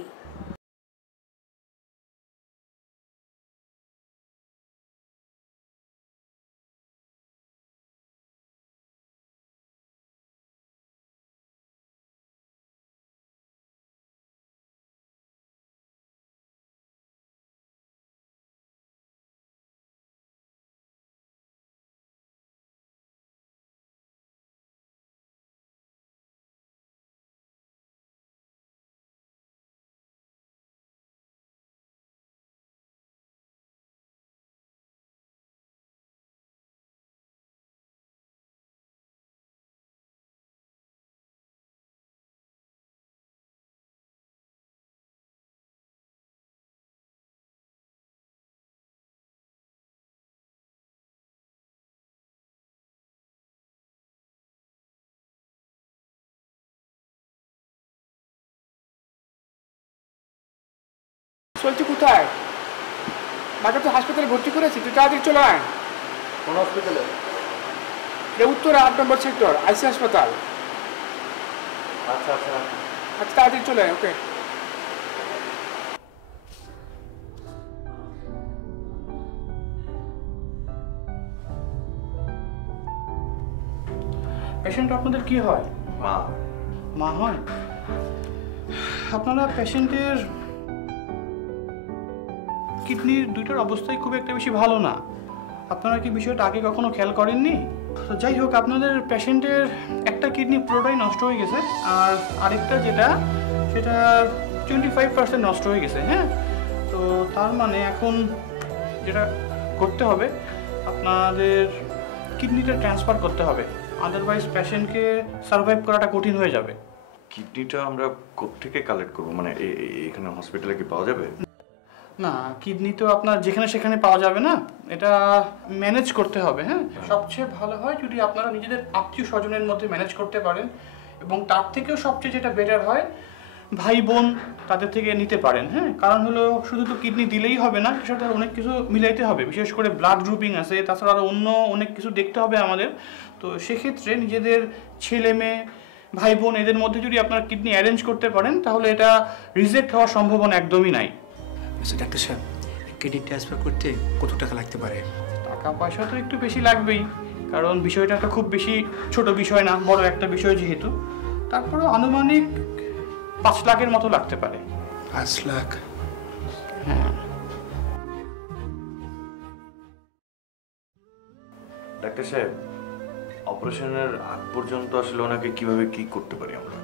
চলছে কোথায়? মাকে তো হাসপাতালে ভর্তি করেছি, তুই তাড়াতাড়ি চলে আয়। কোন হসপিটালে? উত্তরে 8 নম্বর সেক্টর, আইসি হাসপাতাল। আচ্ছা আচ্ছা আচ্ছা তাড়াতাড়ি চলে আয়। ওকে। পেশেন্ট আপনাদের কি হয়? মা। মা হয়? আপনারা পেশেন্টের কিডনির দুইটার অবস্থাই খুব একটা বেশি ভালো না। আপনারা কি বিষয়টা আগে কখনো খেয়াল করেননি? তো যাই হোক, আপনাদের পেশেন্টের একটা কিডনি পুরোটাই নষ্ট হয়ে গেছে, আর আরেকটা সেটা 25% নষ্ট হয়ে গেছে। হ্যাঁ, তো তার মানে এখন যেটা করতে হবে, আপনাদের কিডনিটা ট্রান্সফার করতে হবে, আদারওয়াইজ পেশেন্টকে সার্ভাইভ করাটা কঠিন হয়ে যাবে। কিডনিটা আমরা কোত্থেকে কালেক্ট করব? মানে এখানে হসপিটালে কি পাওয়া যাবে? না, কিডনি তো আপনার যেখানে সেখানে পাওয়া যাবে না, এটা ম্যানেজ করতে হবে। হ্যাঁ, সবচেয়ে ভালো হয় যদি আপনারা নিজেদের আত্মীয় স্বজনের মধ্যে ম্যানেজ করতে পারেন, এবং তার থেকেও সবচেয়ে যেটা বেটার হয় ভাই বোন তাদের থেকে নিতে পারেন। হ্যাঁ, কারণ হলো শুধু তো কিডনি দিলেই হবে না, এর সাথে অনেক কিছু মিলাইতে হবে, বিশেষ করে ব্লাড গ্রুপিং আছে, তাছাড়া আরও অন্য অনেক কিছু দেখতে হবে আমাদের। তো সেক্ষেত্রে নিজেদের ছেলে মেয়ে ভাই বোন এদের মধ্যে যদি আপনারা কিডনি অ্যারেঞ্জ করতে পারেন, তাহলে এটা রিজেক্ট হওয়ার সম্ভাবনা একদমই নাই। আচ্ছা ডাক্তার সাহেব, কিডনি ট্রান্সফার করতে কত টাকা লাগতে পারে? টাকা পয়সা তো একটু বেশি লাগবেই, কারণ বিষয়টা একটা খুব বেশি ছোট বিষয় না, বড় একটা বিষয় যেহেতু। তারপরেও আনুমানিক 5 লাখের মতো লাগতে পারে। 5 লাখ? হ্যাঁ। ডাক্তার সাহেব, অপারেশনের আগ পর্যন্ত আসলে ওনাকে কিভাবে কি করতে পারি আমরা?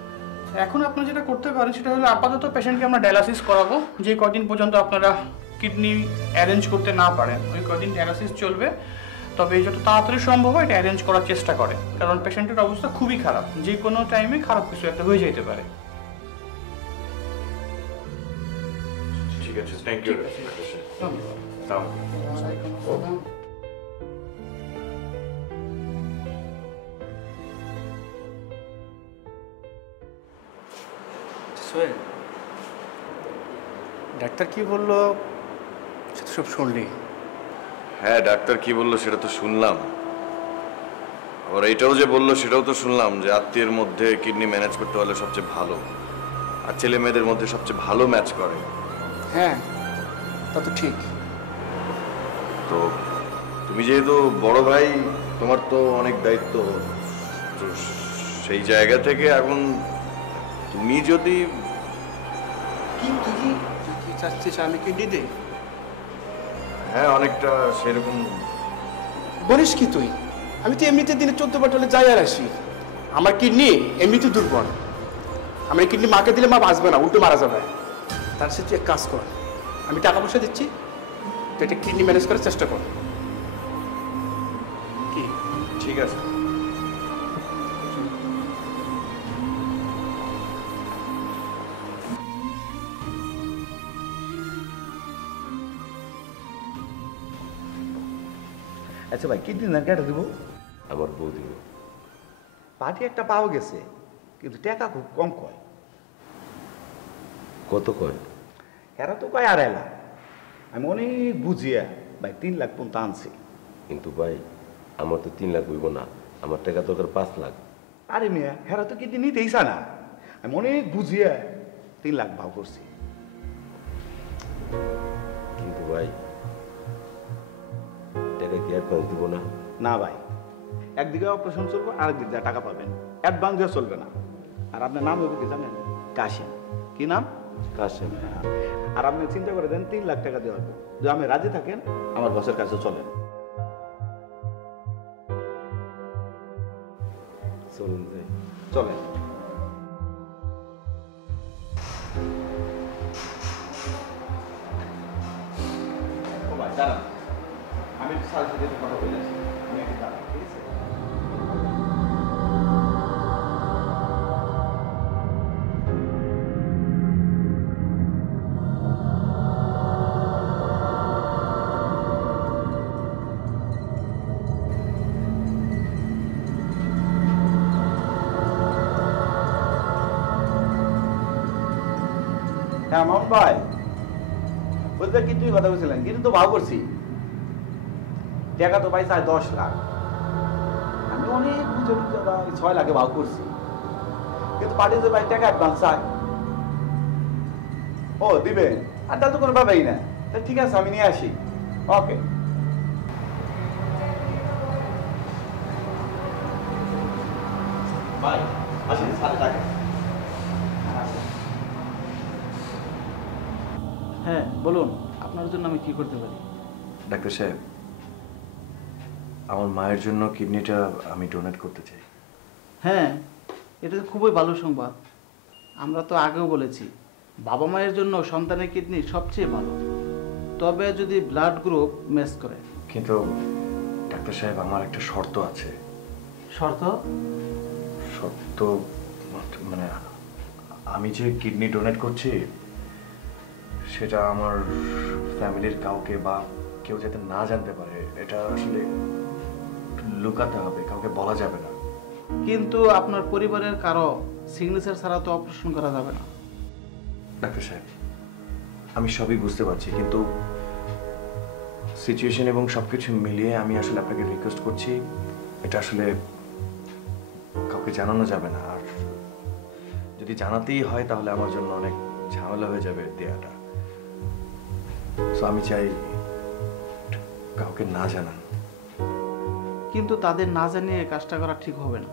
এখন আপনারা যেটা করতে পারেন সেটা হলো আপাতত পেশেন্টকে আমরা ডায়ালাসিস করাবো। যে কদিন পর্যন্ত আপনারা কিডনি অ্যারেঞ্জ করতে না পারেন, ওই কদিন ডায়ালাসিস চলবে। তবে যত তাড়াতাড়ি সম্ভব হয় এটা অ্যারেঞ্জ করার চেষ্টা করে, কারণ পেশেন্টের অবস্থা খুবই খারাপ, যে কোনো টাইমে খারাপ কিছু একটা হয়ে যেতে পারে। ঠিক আছে, থ্যাংক ইউ ডাক্তার সাহেব। সোহেল, ডাক্তার কি বললো সেটা সব শুনলি? হ্যাঁ, ডাক্তার কি বললো সেটা তো শুনলাম, আবার এটাও যে বললো সেটাও তো শুনলাম যে আত্মীয়ের মধ্যে কিডনি ম্যানেজ করতে হলে সবচেয়ে ভালো, আর ছেলে মেয়েদের মধ্যে সবচেয়ে ভালো ম্যাচ করে। হ্যাঁ, তা তো ঠিক। তো তুমি যেহেতু বড় ভাই, তোমার তো অনেক দায়িত্ব, তো সেই জায়গা থেকে এখন তুমি যদি তুই চাচ্ছিস আমি কিডনি দিই? হ্যাঁ, অনেকটা সেরকম। বলিস কি তুই? আমি তো এমনিতে দিনে 14 বার টলে যাই আর আসি। আমার কিডনি এমনিতে দুর্বল, আমার কিডনি মাকে দিলে মা বাঁচবে না, উল্টো মারা যাবে। তার সাথে এক কাজ কর, আমি টাকা পয়সা দিচ্ছি, তো এটা কিডনি ম্যানেজ করার চেষ্টা কর। কি? ঠিক আছে। আচ্ছা ভাই, কিডনি না কেটে দেবো? আমার বউ দিবে। পার্টি একটা পাওয়া গেছে, কিন্তু টাকা খুব কম কয়। কত কয়? এরা তো কয় 2.5 লাখ। আমি অনেক বুঝিয়া ভাই 3 লাখ পর্যন্ত আনছি। কিন্তু ভাই আমার তো 3 লাখ হইব না, আমার টাকা দরকার 5 লাখ। আরে মিয়া, হেরা তো কিডনি নিতেই চা না। আমি অনেক বুঝিয়া 3 লাখ ভাও করছি। কিন্তু ভাই টাকা কি অ্যাডভান্স দিব না? না ভাই, একদিকে অপারেশন চলবো, আরেকদিক দিয়ে টাকা পাবেন, অ্যাডভান্স দিয়ে চলবে না। আর আপনার নাম হইব কি জানেন? কাশেম। কি নাম? কাশেম। আর আপনি চিন্তা করে দেন 3 লাখ টাকা দেওয়া হবে। যদি আপনি রাজি থাকেন, আমার বসের কাছে চলেন। চলুন যাই। চলেন। ও ভাই দাঁড়ান, আমি স্যারের সাথে কথা বলে আসি। আমি একটু দাঁড়ান, ঠিক আছে? হ্যাঁ মামুন ভাই, যে কিডনির কথা বলছিলেন, কিডনি তো ভাও করছি, টাকা তো পাই চাই 10 লাখ। আমি অনেক বুঝে বুঝে 6 লাখে ভাও করছি, কিন্তু পার্টি যে ভাই টাকা অ্যাডভান্স চাই। ও দিবে, আর তা তো কোনো ব্যাপারই না। ঠিক আছে, আমি নিয়ে আসি। ওকে। ভাই আসেন, সাথে থাকেন। হ্যাঁ বলুন, আপনার জন্য আমি কি করতে পারি? ডাক্তার সাহেব, আমার মায়ের জন্য কিডনিটা আমি ডোনেট করতে চাই। হ্যাঁ, এটা তো খুবই ভালো সংবাদ। আমরা তো আগেও বলেছি, বাবা মায়ের জন্য সন্তানের কিডনি সবচেয়ে ভালো, তবে যদি ব্লাড গ্রুপ ম্যাচ করে। কিন্তু ডাক্তার সাহেব, আমার একটা শর্ত আছে। শর্ত? শর্ত মানে আমি যে কিডনি ডোনেট করছি সেটা আমার ফ্যামিলির কাউকে বা কেউ যাতে না জানতে পারে, এটা আসলে লুকাতে হবে, কাউকে বলা যাবে না। কিন্তু আপনার পরিবারের কারো সিগনেচার ছাড়া তো অপারেশন করা যাবে না। ডাক্তার সাহেব, আমি সবই বুঝতে পারছি, কিন্তু সিচুয়েশন এবং সবকিছু মিলিয়ে আমি আসলে আপনাকে রিকোয়েস্ট করছি, এটা আসলে কাউকে জানানো যাবে না। আর যদি জানাতেই হয় তাহলে আমার জন্য অনেক ঝামেলা হয়ে যাবে দেয়াটা। সো আমি চাই কাউকে না জানান। কিন্তু তাদের না জানিয়ে কাজটা করা ঠিক হবে না।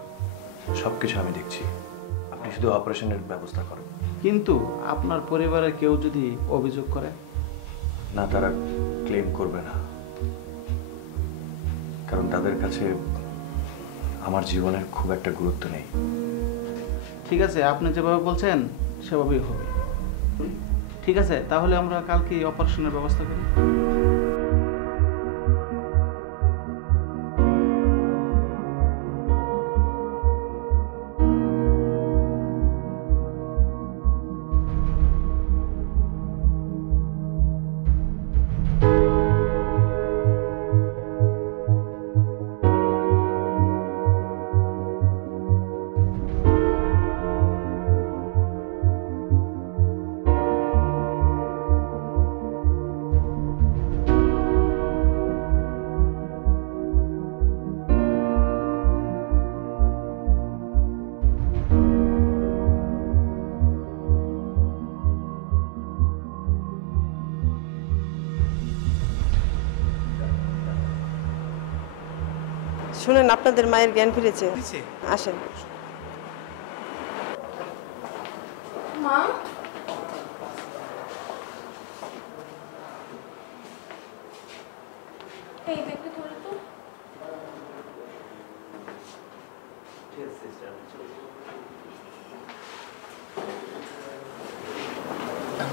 সবকিছু আমি দেখছি, আপনি শুধু অপারেশনের ব্যবস্থা করেন। কিন্তু আপনার পরিবারের কেউ যদি অভিযোগ করে? না, তারা ক্লেম করবে না, কারণ তাদের কাছে আমার জীবনের খুব একটা গুরুত্ব নেই। ঠিক আছে, আপনি যেভাবে বলছেন সেভাবেই হবে। ঠিক আছে, তাহলে আমরা কালকে অপারেশনের ব্যবস্থা করি। শুনেন, আপনাদের মায়ের জ্ঞান ফিরেছে। আসেন। মা, এই ব্যাগটা ধরে তো।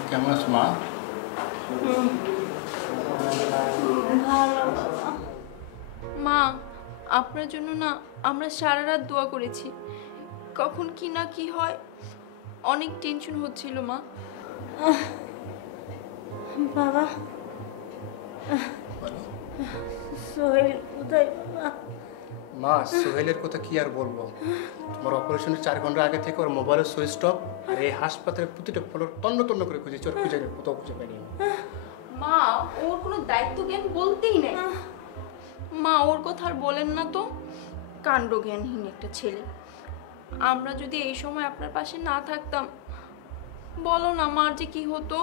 কেমন আছো মা? মা, আপনার জন্য না আমরা সারা রাত দোয়া করেছি। কখন কি না কি হয়, অনেক টেনশন হচ্ছিল মা। বাবা, সোহেল কোথায় বাবা? মা, সোহেলের কথা কি আর বলবো। তোমার অপারেশনের 4 ঘন্টা আগে থেকে ওর মোবাইলের সুইচ অফ, আর এই হাসপাতালের প্রতিটা ফ্লোর তন্ন তন্ন করে খুঁজেছি, ওর খুঁজে কোথাও খুঁজে পাইনি। মা, ওর কোনো দায়িত্ব জ্ঞান বলতেই নেই। মা, ওর কথা আর বলেন না তো, কাণ্ড জ্ঞানহীন একটা ছেলে। আমরা যদি এই সময় আপনার পাশে না থাকতাম, বলো না মার যে কি হতো।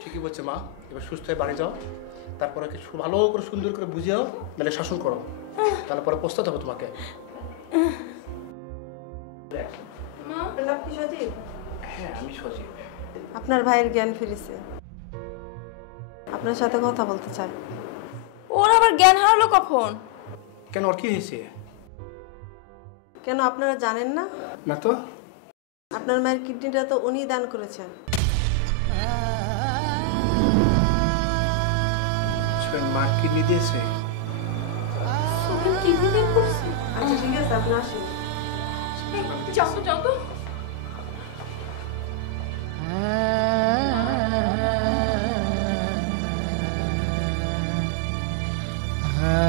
ঠিকই বলছে মা, এবার সুস্থ হয়ে বাড়ি যাও, তারপরে কিছু ভালো করে সুন্দর করে বুঝিও, নাহলে শাসন করো, তাহলে পরে পস্তাতে হবে তোমাকে। নাম কি সজীব? হ্যাঁ, আমি সজীব। আপনার ভাইয়ের জ্ঞান ফিরেছে, আপনার সাথে কথা বলতে চাই। ওর আবার জ্ঞান হারালো কখন? কেন, ওর কি হয়েছে? কেন আপনারা জানেন না? না তো। আপনার মায়ের কিডনিটা তো উনি দান করেছেন। মা কিডনি দিয়েছে? কিডনি দান করছে? আচ্ছা ঠিক আছে, আপনি আসেন। যাও তো, যাও তো। হ্যাঁ